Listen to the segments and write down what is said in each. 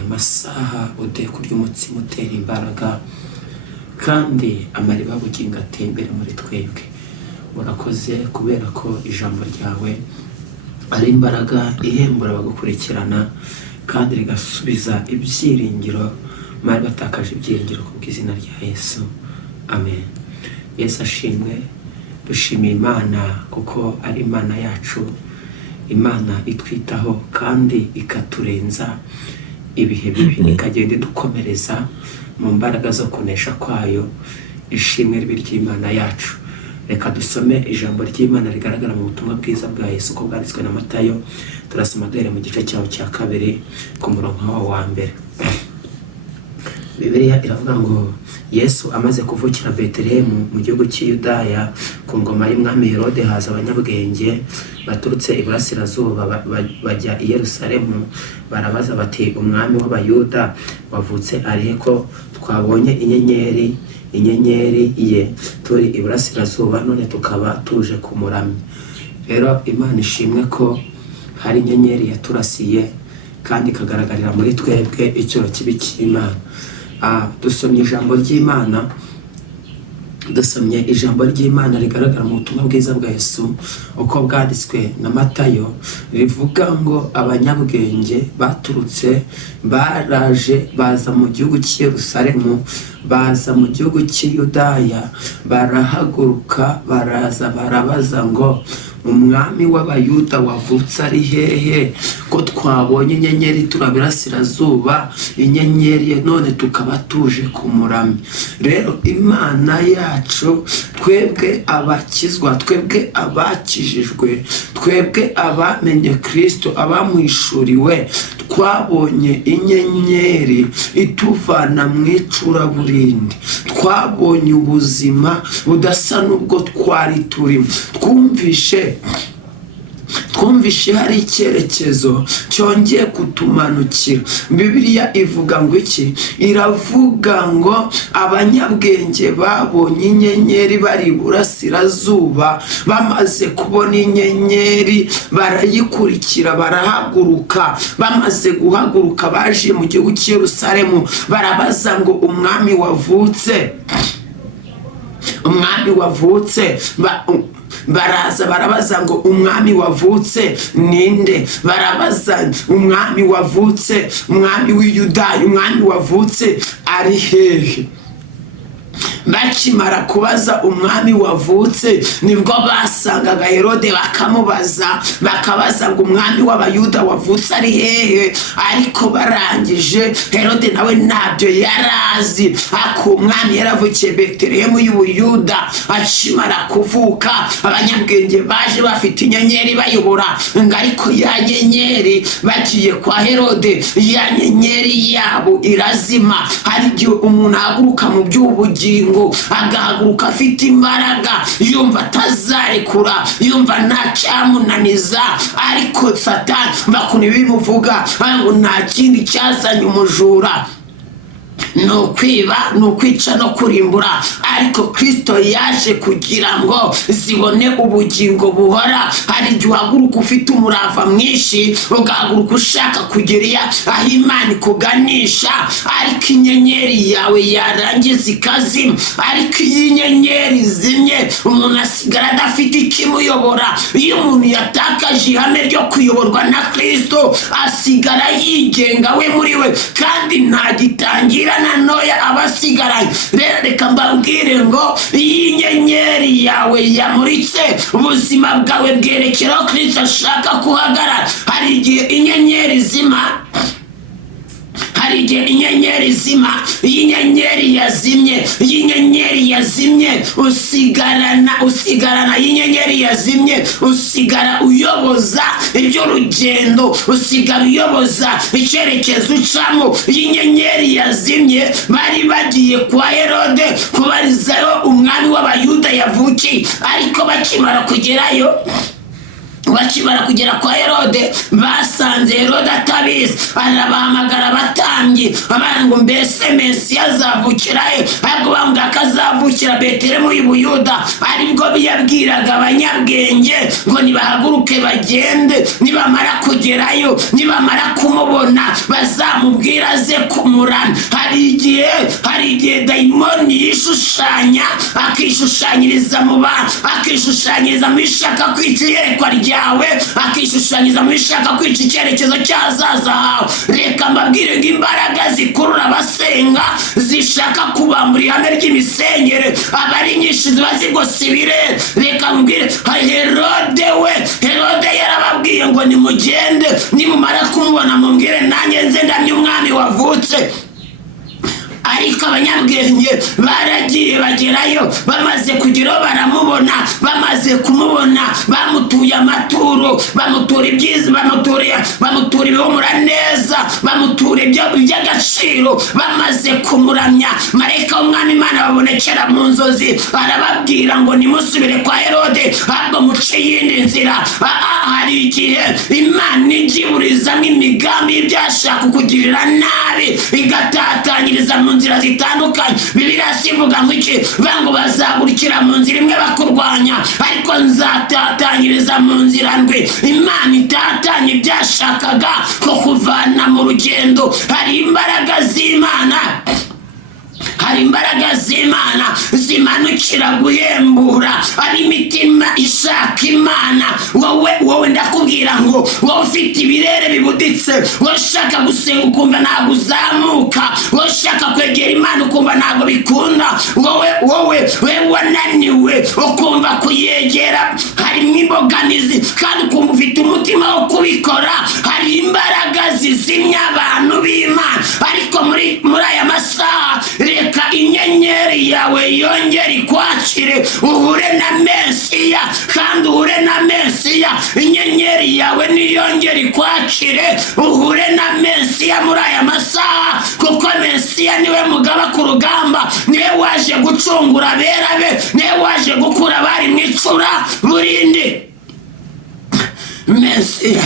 masaha ude kurya umutsima utera imbaraga kandi amariba bugingo atembere muri twebwe. Urakoze kubera ko ijambo ryawe ari imbaraga ihembura bagukurikirana kandi rigasubiza ibyiringiro mari batakaje ibyiringiro ku bw'izina rya Yesu. Amen. Yesu ashimwe. Dushimiye Imana kuko ari Imana yacu, Imana itwitaho kandi ikaturenza ibihe bibi, ikagenda dukomereza mu mbaraga zo kunesha kwayo. Ishimwe ribe ry'Imana yacu. Reka dusome ijambo ry'Imana rigaragara mu butumwa bwiza bwa Yesu ko bwanditswe na Matayo. Turasoma duhere mu gice cyaho cya 2 ku murongo wa 1. Bibiliya iravuga ngo Yesu amaze kuvukira Betelehemu mu gihugu cy'Yudaya ku ngoma y'umwami Herode, haza abanyabwenge baturutse iburasirazuba bajya i Yerusalemu, barabaza bati, umwami w'Abayuda wavutse arihe ko twabonye inyenyeri ye turi iburasirazuba, none tukaba tuje kumuramya. Rero Imana ishimwe ko hari inyenyeri yaturasiye kandi ikagaragarira muri twebwe icyoro kibi cy'Imana. Dusomye ijambo ry'Imana rigaragara mu butumwa bwiza bwa Yesu uko bwanditswe na Matayo, rivuga ngo abanyabwenge baturutse baraje baza mu gihugu cy'i Yerusalemu, baza mu gihugu cy'Yudaya, barahaguruka baraza barabaza ngo umwami w'Abayuda wavutse ari hehe ko twabonye inyenyeri turabirasirazuba, inyenyeri none tukaba tuje kumuramya. Rero Imana yacu, twebwe abakizwa, twebwe abakijijwe, twebwe abamenye Kristo, abamwishuriwe, twabonye inyenyeri ituvana mu icuraburindi, twabonye ubuzima budasa n'ubwo twari turimo, twumvishe hari icyerekezo cyongeye kutumanukira. Bibiliya ivuga ngo iki? Iravuga ngo abanyabwenge babonye inyenyeri bari iburasirazuba, bamaze kubona inyenyeri barayikurikira, barahaguruka. Bamaze guhaguruka baje mu gihugu cy'i Yerusalemu, barabaza ngo umwami wavutse baraza barabaza ngo umwami wavutse ninde? Barabaza umwami wavutse, umwami w'Iyudaya, umwami wavutse ari hehe? Bakimara kubaza umwami wavutse, nibwo basangaga Herode bakabaza ngo umwami w'Abayuda wavutse ari hehe. Ariko barangije, Herode nawe ntabyo yarazi, ako umwami yaravukiye Betelehemu y'Ubuyuda. Akimara kuvuka, abanyabwenge baje bafite inyenyeri bayobora, ngo ariko ya nyenyeri bagiye kwa Herode, ya nyenyeri yabo irazima. Hari igihe umuntu ahaguruka mu by'ubugingo, agahaguruka afite imbaraga, yumva atazarekura, yumva nta cyamunaniza, ariko Satani bakuni bimuvuga ngo nta kindi cyazanye umujura no kwiba, no kwica, no kurimbura. Ariko Kristo yaje kugira ngo zibone ubugingo buhora. Hari igihe uhaguruka ufite umurava mwinshi, ugahaguruka ushaka kugera aho Imana ikuganisha, ariko inyenyeri yawe yarangiza ikazima. Ariko iyi nyenyeri zimye, umuntu asigara adafite ikimuyobora. Iyo umuntu yatakaje ihame ryo kuyoborwa na Kristo, asigara yigenga we muri we, kandi ntagitangira noya abasigaranye. Rero reka mbabwire ngo iyi nyenyeri yawe yamuritse, ubuzima bwawe bwerekeraho Kristo ashaka kuhagarara. Hari igihe inyenyeri zima, iyi nyenyeri yazimye, usigarana y'inyenyeri yazimye, usigara uyoboza iby'urugendo, usigara uyoboza icyerekezo ucamo. Y'inyenyeri yazimye, bari bagiye kwa Herode kubarizayo umwami w'Abayuda yavukiye, ariko bakimara kugera kwa Herode, basanze Herode atabizi. Arabahamagara abatambyi abandi ngo mbese Mesiya azavukira he, ariko bambwira ko azavukira Betelehemu y'Ubuyuda. Aribwo yabwiraga abanyabwenge ngo nibahaguruke bagende, nibamara kugerayo, nibamara kumubona bazamubwira aze kumuramya. Hari igihe dayimoni yishushanya, akishushanyiriza mu bantu, akishushanyiriza mu ishaka kwica iyerekwa ryawe, akishushanyiriza mu ishaka kwica icyerekezo cy'ahazaza hawe. Reka mbabwire ngo imbaraga zikurura abasenga, zishaka kubambura ihame ry'imisengere, aba ari nyinshi ziba zigose ibirere. Reka mbwire Herode yarababwiye ngo nimugende, nimumara kumubona mumbwire nanjye nze ndamye umwami wavutse. Ariko abanyabwenge baragiye bagerayo, bamaze kugeraho baramubona, bamaze kumubona bamutuye amaturo, bamutura ibyiza, bamutura ibihumura neza, bamutura iby'agaciro. Bamaze kumuramya, marayika w'umwami Imana babonekera mu nzozi, arababwira ngo nimusubire kwa Herode, ahubwo muce iyindi nzira. Hari igihe Imana ijiburizamo imigambi y'ibyashaka kukugirira nabi, igatatanyiriza mu nzira zitandukanye. Bibiliya sivuga ngo iki, ngo bazagurikira mu nzira imwe bakurwanya, ariko nzatatanyiriza mu nzira ndwi. Imana itatanye ibyashakaga kukuvana mu rugendo. Hari imbaraga z'Imana, hari imbaraga z'Imana zimanukira guhembura ab'imitima ishaka Imana. Wowe ndakubwira ngo wowe ufite ibirere bibuditse, wowe ushaka gusenga ukumva ntabwo uzamuka, wowe ushaka kwegera Imana ukumva ntabwo bikunda, wowe wananiwe ukumva kuyegera harimo imbogamizi kandi ukumva ufite umutima wo kubikora. Hari imbaraga zizimya abantu b'Imana, ariko muri aya masaha reka inyenyeri yawe yongere ikwakire, uhure na Mesiya, kandi uhure na Mesiya. Inyenyeri yawe niyongere ikwakire, uhure na Mesiya muri aya masaha, kuko Mesiya niwe mugaba ku rugamba, niwe waje gucungura abera be, niwe waje gukura abari mu icura burindi. Mesiya.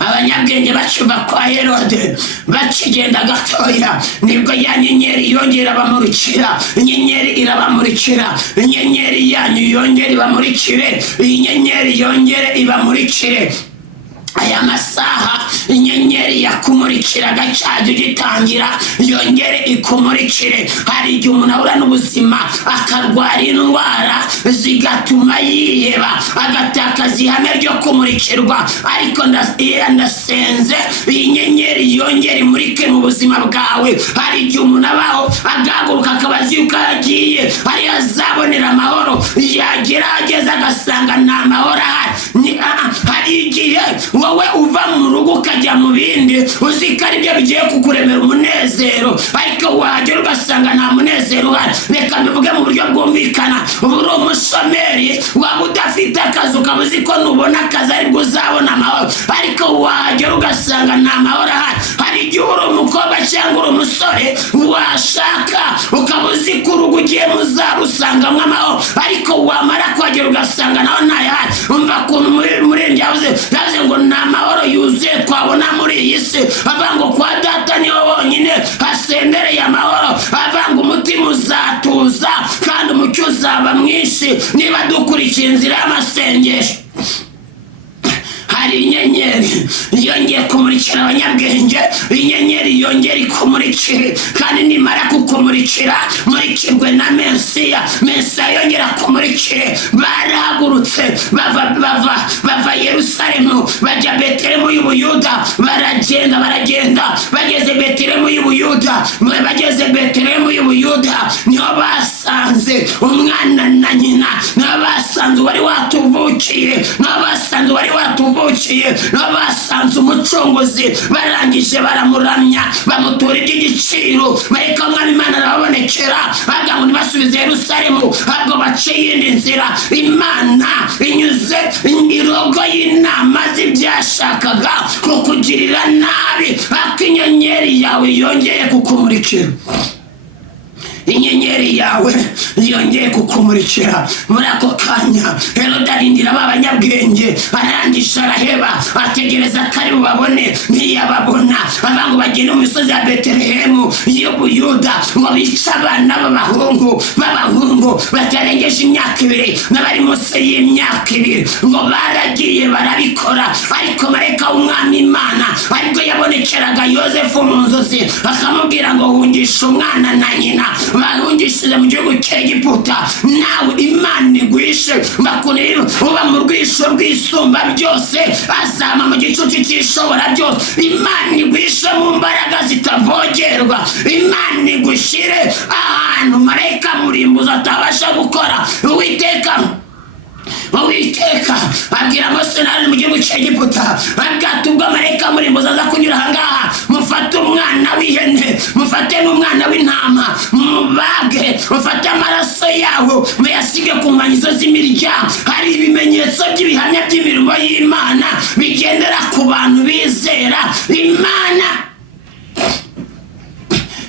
Abanyabwenge bacuba kwa Herode, bakigenda gatoya, nibwo ya nyenyeri yongera bamurikira. Inyenyeri irabamurikira, inyenyeri yanyu yongera ibamurikire, inyenyeri yongere ibamurikire. Aya masaha inyenyeri yakumurikiraga cyajya ugitangira yongere ikumurikire. Hari igihe umuntu ahura n'ubuzima akarwara indwara zigatuma yiheba, agatakaza ihame ryo kumurikirwa, ariko ndasenze iyi nyenyeri yongere imurike mu buzima bwawe. Hari igihe umuntu abaho agahaguruka akabaza yuko yagiye ari azabonera amahoro, yagera ageze agasanga nta mahoro ahari. Hari igihe wowe uva mu rugo ukajya mu bindi uzi ko aribyo bigiye kukuremera umunezero, ariko wagera ugasanga nta munezero uhari. Reka mbivuge mu buryo bwumvikana, ubu uri umushomeri, waba udafite akazi ukaba uzi ko nubona akazi aribwo uzabona amahoro, ariko wagera ugasanga nta mahoro ahari. Hari igihe uri umukobwa cyangwa uri umusore washaka ukaba uzi ko urugo ugiye muzarusangamo amahoro, ariko wamara kuhagera ugasanga naho ntayahari. Umva ukuntu umuririmbyi yavuze ngo nta mahoro yuzuye twabona muri iyi si, avuga ngo kwa data niho honyine hasendereye amahoro, avuga ngo umutima uzatuza kandi umucyo uzaba mwinshi niba dukurikiye inzira y'amasengesho. Hari inyenyeri yongeye kumurikira abanyabwenge, inyenyeri yongeye kumurikira, kandi nimara kukumurikira murikirwe na Mesiya. Mesiya yongera kumurikire. Barahagurutse bava Yerusalemu bajya Betelehemu y'Ubuyuda, baragenda bageze Betelehemu y'Ubuyuda, niho basanze umwana na nyina, niho basanze wari watuvukiye, basanze umucunguzi. Barangije baramuramya, bamutura iby'igiciro. Marayika w'umwami Imana arababonekera, bavuga ngo ntibasubize Yerusalemu, ahubwo bace iyindi nzira. Imana inyuze irogo y'inama z'ibyashakaga kukugirira nabi, ariko inyenyeri yawe yongeye kukumurikira. Inyenyeri yawe yongeye kukumurikira. Muri ako kanya Herode arindira b'abanyabwenge, arangije araheba, ategereza ko ari bubabone, ntiyababona. Abantu bagenda mu misozi ya Betelehemu y'Ubuyuda ngo bice abana b'abahungu batarengeje imyaka 2 n'abari munsi y'imyaka 2 ngo baragiye barabikora. Ariko marayika w'Umwami Imana ariko yabonekeraga Yosefu mu nzozi akamubwira ngo hungisha umwana na nyina, bahungishije mu gihugu cy'Egiputa. Nawe Imana igwishe bakunira uba mu rwisho rw'isumba byose, azama mu gicucu cy'ishobora byose. Imana igwishe mu mbaraga zitavogerwa. Imana igushire ahantu marayika murimbuzi atabasha gukora. Uwiteka abwira Mose nari mu gihugu cy'Egiputa, abwira ubwo marayika murimbuzi aza kunyura ahangaha, mufate umwana w'ihene, mufate n'umwana w'intama, mubage, mufate amaraso yawo muyasige ku nkanyizo z'imiryango. Hari ibimenyetso by'ibihamya by'imirimo y'Imana bigendera ku bantu bizera Imana.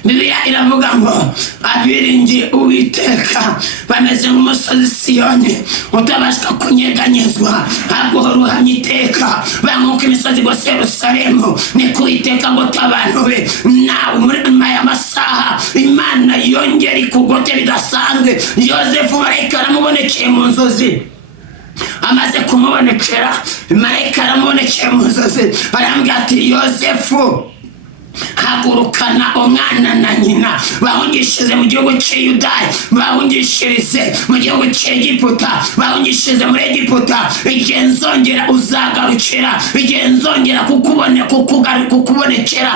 Bibiliya iravuga ngo abiringiye Uwiteka bameze nk'umusozi Siyoni utabasha kunyeganyezwa, ahubwo uhamye iteka. Bankuka imisozi gose Yerusalemu, ni ku Uwiteka ngo abantu be. Nawe muri aya masaha Imana yongera ikugote bidasanzwe. Yosefu marayika aramubonekeye mu nzozi. Amaze kumubonekera marayika aramubonekeye mu nzozi arambwira ati Yosefu, hagurukana umwana na nyina bahungishirize mu gihugu cy'Yudaya, bahungishirize mu gihugu cy'Egiputa, bahungishirize muri Egiputa. Igihe nzongera uzagarukira, igihe nzongera kukubonekera.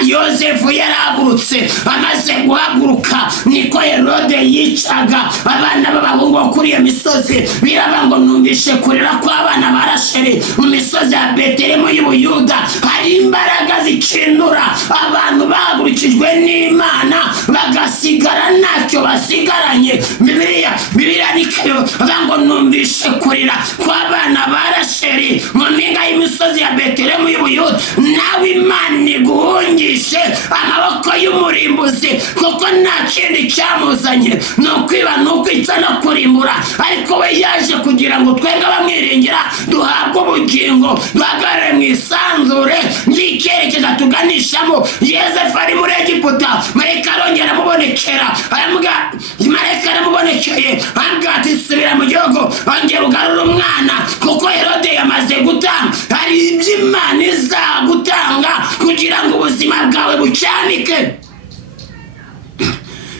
Yosefu yarahagurutse. Amaze guhaguruka niko Herode yicaga abana b'abahungu bo kuri iyo misozi. Biraba ngo numvishe kurira kw'abana ba Rasheli mu misozi ya Betelehemu y'Ubuyuda. Hari imbaraga zikinura abantu bahagurukijwe n'Imana bagasigara ntacyo basigaranye. Bibiliya nikayo ngo numvishe kurira kw'abana ba Rasheli mu mpinga y'imisozi ya Betelehemu y'Ubuyuda. Nawe Imana iguhungishe amaboko y'umurimbuzi, kuko nta kindi cyamuzanye ni ukwiba, ni ukwica no kurimbura. Ariko we yaje kugira ngo twebwe abamwiringira duhabwe ubugingo, duhagarare mu isanzure ry'icyerekezo tuganishamo. Yosefu ari muri Egiputa, marayika arongera amubonekera, marayika aramubonekeye arambwira ati subira mu gihugu, ongera ugarure umwana, kuko Herode yamaze gutanga. Hari ibyo Imana izagutanga kugira ngo ubuzima bwawe bucyanike.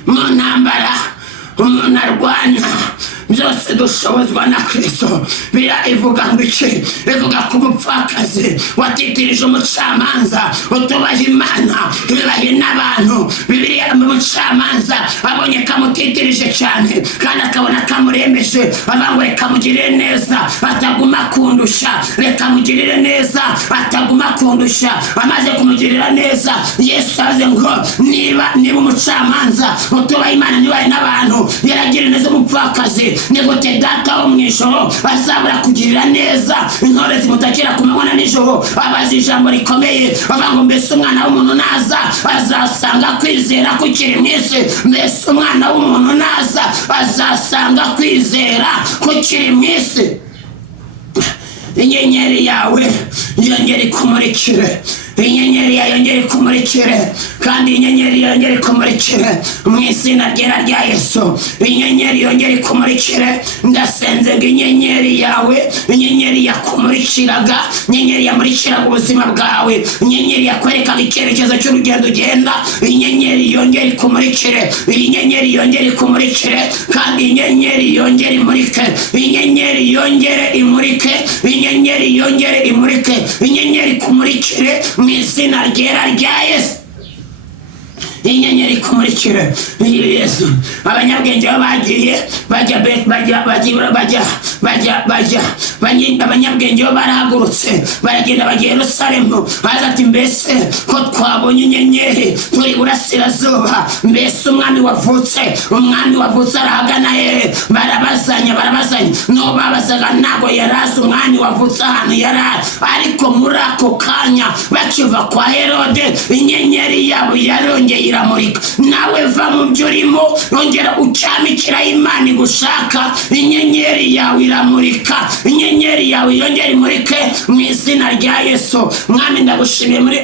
Mu ntambara umuntu arwana byose dushobozwa na Kristo. Bibiliya ivuga ngo iki? Ivuga ko umupfakazi watitirije umucamanza utubaha Imana, tubahe n'abantu. Bibiliya mu mucamanza abonye kamutitirije cyane kandi akabona kamurembeje, avuga ngo reka mugirire neza ataguma kundusha, reka mugirire neza ataguma kundusha. Amaze kumugirira neza, Yesu avuze ngo niba umucamanza utubaha Imana nibahe n'abantu, yaragirira neza umupfakazi, ni gute Data wo mu ijoro azabura kugirira neza intore zimutakira ku manywa na nijoro? Abaza ijambo rikomeye avuga ngo mbese umwana w'umuntu naza azasanga kwizera kukiri mu isi? Mbese umwana w'umuntu naza azasanga kwizera kukiri mu isi? Inyenyeri yawe yongere ikumurikire, inyenyeri yongere ikumurikire, kandi inyenyeri yongere ikumurikire mu izina ryera rya Yesu. Inyenyeri yongere ikumurikire. Ndasenze ngo inyenyeri yawe, inyenyeri yakumurikiraga, inyenyeri yamurikiraga ubuzima bwawe, inyenyeri yakwerekaga icyerekezo cy'urugendo ugenda, inyenyeri yongere ikumurikire, inyenyeri yongere ikumurikire, kandi inyenyeri yongere imurike, inyenyeri yongere imurike, inyenyeri yongere imurike, inyenyeri ikumurikire mu izina ryera rya Yesu. Inyenyeri kumurikire Yesu. Abanyabwenge bagiye abanyabwenge barahagurutse baragenda bagiye Yerusalemu. Baza ati mbese ko twabonye inyenyeri turi burasirazuba, mbese umwami wavutse arahagana hehe? Barabazanya no babazaga ntabwo yarazi umwami wavutse ahantu yari, ariko muri ako kanya bakiva kwa Herode inyenyeri yabo yarongeye iramurika. Nawe va mu byo urimo, ongera ucamikira Imana igushaka, inyenyeri yawe iramurika, inyenyeri yawe yongera imurike mu izina rya Yesu. Mwami ndagushimiye muri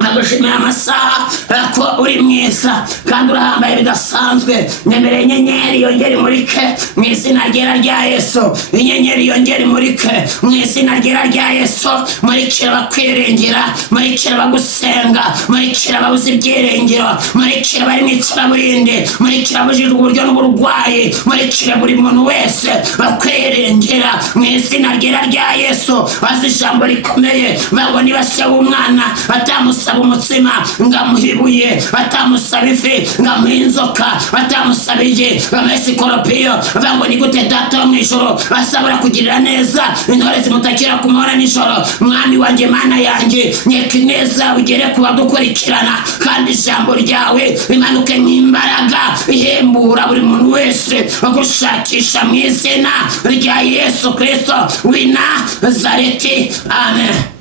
nagushimira amasaha ko uri mwiza kandi urahambaye bidasanzwe. nyemereye inyenyeri yongere imurike mu izina ryera rya Yesu. inyenyeri yongere imurike mu izina ryera rya Yesu. murikira abakwiringira, murikira abagusenga, murikira ababuze ibyiringiro, murikira abari mu icuraburindi, murikira abujijwe uburyo n'uburwayi, murikira buri muntu wese bakwiringira mu izina ryera rya Yesu. bazi ijambo rikomeye bavuga niba se w'umwana atamusaba umutsima ngamuha ibuye, atamusaba ifi ngamuha inzoka, atamusaba igi ngamuha sikoropiyo. bavuga ngo ni gute data wo mu ijoro asabura kugirira neza intore zimutakira ku manywa n'ijoro? mwami wanjye mana yanjye, nyeka ineza ugere ku badukurikirana kandi ijambo ryawe rimanuke nk'imbaraga ihembura buri muntu wese bagushakisha mu izina rya Yesu Kristo w'i Nazareti. Amen.